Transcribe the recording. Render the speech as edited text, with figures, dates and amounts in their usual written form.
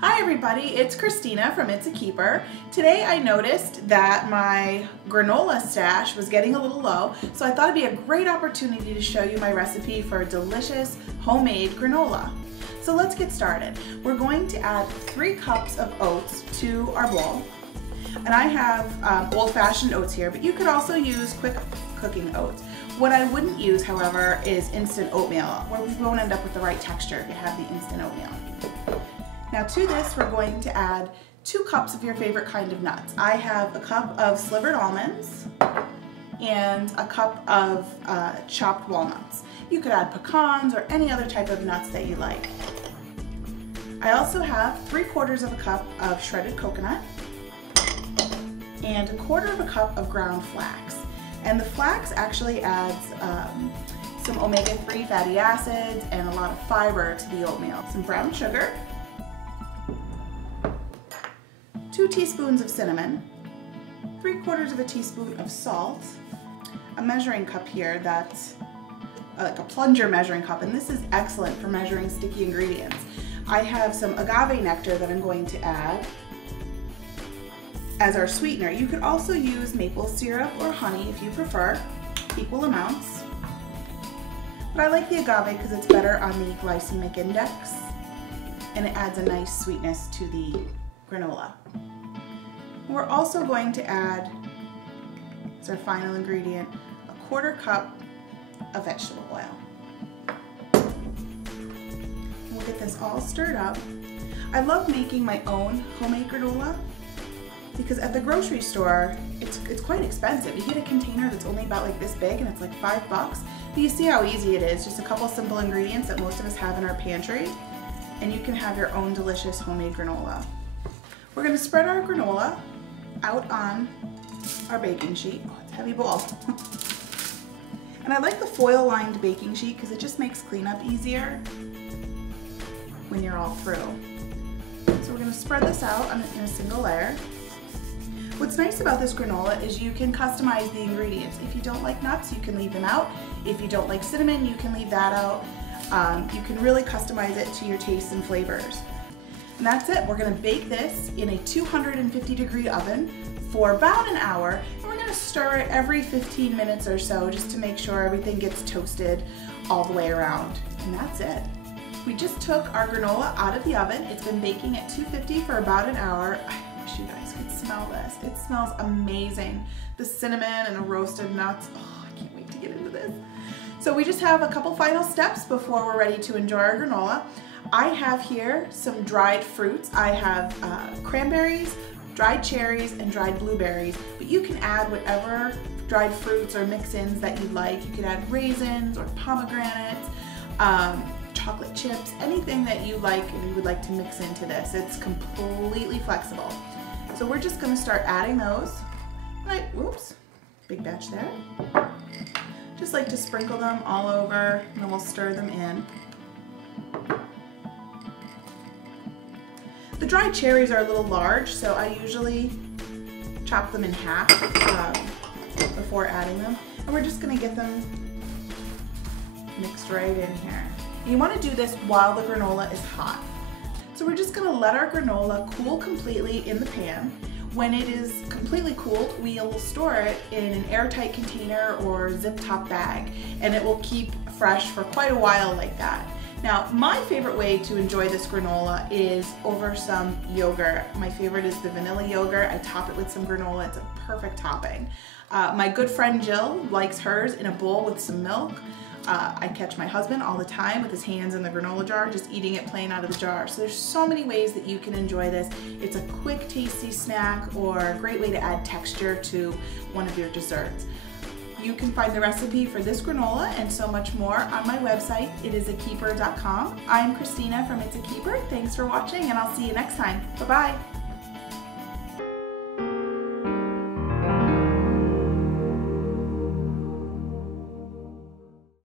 Hi everybody, it's Christina from It's a Keeper. Today I noticed that my granola stash was getting a little low, so I thought it'd be a great opportunity to show you my recipe for a delicious homemade granola. So let's get started. We're going to add 3 cups of oats to our bowl. And I have old-fashioned oats here, but you could also use quick cooking oats. What I wouldn't use, however, is instant oatmeal, where we won't end up with the right texture if you have the instant oatmeal. Now to this, we're going to add 2 cups of your favorite kind of nuts. I have a cup of slivered almonds and a cup of chopped walnuts. You could add pecans or any other type of nuts that you like. I also have 3/4 of a cup of shredded coconut and 1/4 of a cup of ground flax. And the flax actually adds some omega-3 fatty acids and a lot of fiber to the oatmeal. Some brown sugar, 2 teaspoons of cinnamon, 3/4 of a teaspoon of salt, a measuring cup here that's like a plunger measuring cup, and this is excellent for measuring sticky ingredients. I have some agave nectar that I'm going to add as our sweetener. You could also use maple syrup or honey if you prefer, equal amounts. But I like the agave because it's better on the glycemic index and it adds a nice sweetness to the granola. We're also going to add, as our final ingredient, a 1/4 cup of vegetable oil. We'll get this all stirred up. I love making my own homemade granola because at the grocery store, it's quite expensive. You get a container that's only about like this big and it's like $5. But you see how easy it is, just a couple simple ingredients that most of us have in our pantry, and you can have your own delicious homemade granola. We're gonna spread our granola out on our baking sheet. Oh, it's a heavy bowl. And I like the foil lined baking sheet because it just makes cleanup easier when you're all through. So we're gonna spread this out in a single layer. What's nice about this granola is you can customize the ingredients. If you don't like nuts, you can leave them out. If you don't like cinnamon, you can leave that out. You can really customize it to your tastes and flavors. And that's it. We're gonna bake this in a 250-degree oven for about an hour, and we're gonna stir it every 15 minutes or so just to make sure everything gets toasted all the way around. And that's it. We just took our granola out of the oven. It's been baking at 250 for about an hour. I wish you guys could smell this. It smells amazing. The cinnamon and the roasted nuts. Oh, I can't wait to get into this. So we just have a couple final steps before we're ready to enjoy our granola. I have here some dried fruits. I have cranberries, dried cherries, and dried blueberries, but you can add whatever dried fruits or mix-ins that you like. You could add raisins or pomegranates, chocolate chips, anything that you like and you would like to mix into this. It's completely flexible. So we're just gonna start adding those. Whoops, big batch there. Just like to sprinkle them all over, and then we'll stir them in. The dried cherries are a little large, so I usually chop them in half before adding them. And we're just gonna get them mixed right in here. And you wanna do this while the granola is hot. So we're just gonna let our granola cool completely in the pan. When it is completely cooled, we'll store it in an airtight container or zip top bag, and it will keep fresh for quite a while like that. Now, my favorite way to enjoy this granola is over some yogurt. My favorite is the vanilla yogurt. I top it with some granola. It's a perfect topping. My good friend Jill likes hers in a bowl with some milk. I catch my husband all the time with his hands in the granola jar, just eating it plain out of the jar. So there's so many ways that you can enjoy this. It's a quick, tasty snack or a great way to add texture to one of your desserts. You can find the recipe for this granola and so much more on my website, itisakeeper.com. I'm Christina from It's a Keeper. Thanks for watching, and I'll see you next time. Bye-bye.